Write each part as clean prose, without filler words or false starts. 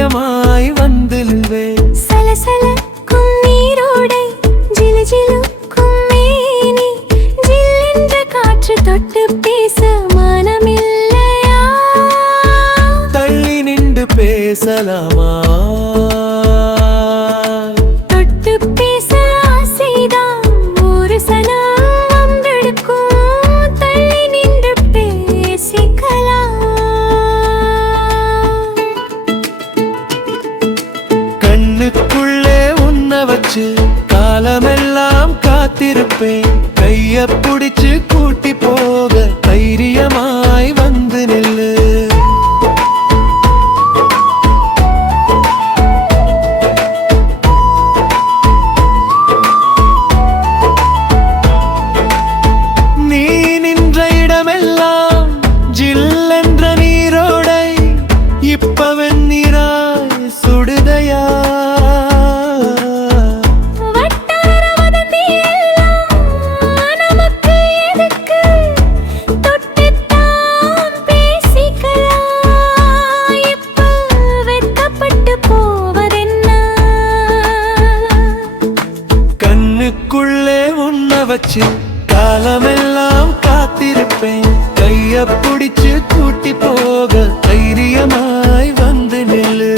தைரியமாய் வந்து நில்வேன். சலசலக்கும் நீரோடை, ஜிலுஜிலுக்கும் மேனி, ஜில்லென்ற காற்று தொட்டு பேச மனமில்லையா? தள்ளி நின்று பேசலாமா? தொட்டு பேச ஆசைதான், ஒரு சனம் வந்தெடுக்கும். தள்ளி நின்று பேசிக்கலாம். கண்ணுக்குள்ளே உன்னை வச்சு காலமெல்லாம் காத்திருப்பேன். கைய புடிச்சு கூட்டி போக தைரியமாய் வந்து நில்லு. நீ நின்ற இடமெல்லாம் ஜில்லென்ற நீரோடை, இப்ப வெந்நீராய் சுடுதையா? வட்டார வதந்தி எல்லாம் நமக்கு எதுக்கு? தொட்டுத்தான் பேசிக்கலாம். இப்ப வெட்கப்பட்டு போவதென்ன? கண்ணுக்குள்ளே உன்னை வச்சு காலமெல்லாம் காத்திருப்பேன். கைய புடிச்சு கூட்டி போக தைரியமாய் வந்து நில்லு.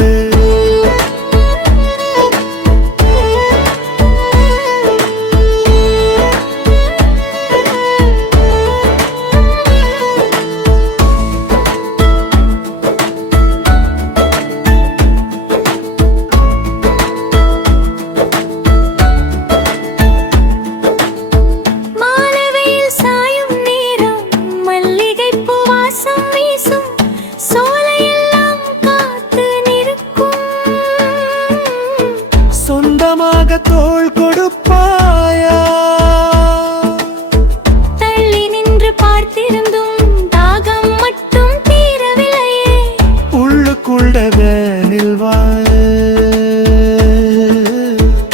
மாலைவெயில் சாயும் நேரம், மல்லிகைப்பூ வாசம் வீசும். சோலையெல்லாம் காத்து நிற்கும். சொந்தமாக தோள் கொடுப்பாயா? தள்ளி நின்று பார்த்திருந்தும் தாகம் மட்டும் தீரவில்லையே. உள்ளுக்குள்ள நில்வாய்.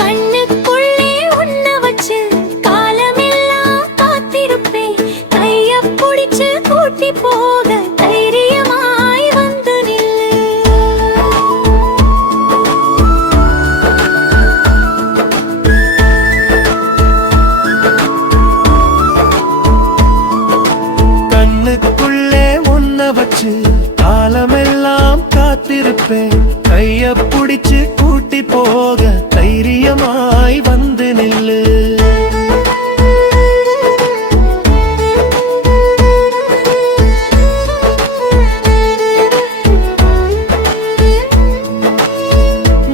கண்ணுக்குள்ளே உன்னை வச்சு காலமெல்லாம் காத்திருப்பேன். கைய புடிச்சு கூட்டி போக தைரியமாய் வந்து நில்லு. கண்ணுக்குள்ளே உன்னை வச்சு காலமெல்லாம் காத்திருப்பேன். கைய புடிச்சு கூட்டி போக தைரியமாய் வந்து நில்லு.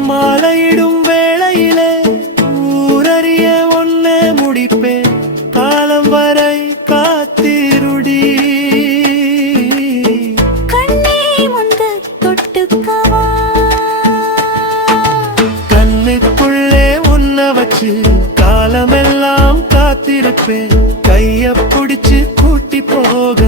மாலையிடும் வேளையிலே ஊரறிய ஒன்ன முடிப்பேன். காலம் வரை காத்திருடி. கண்ணே முந்து தொட்டுக்கவா? கண்ணுக்குள்ளே உன்னை வச்சு காலமெல்லாம் காத்திருப்பேன். கைய புடிச்சு கூட்டி போக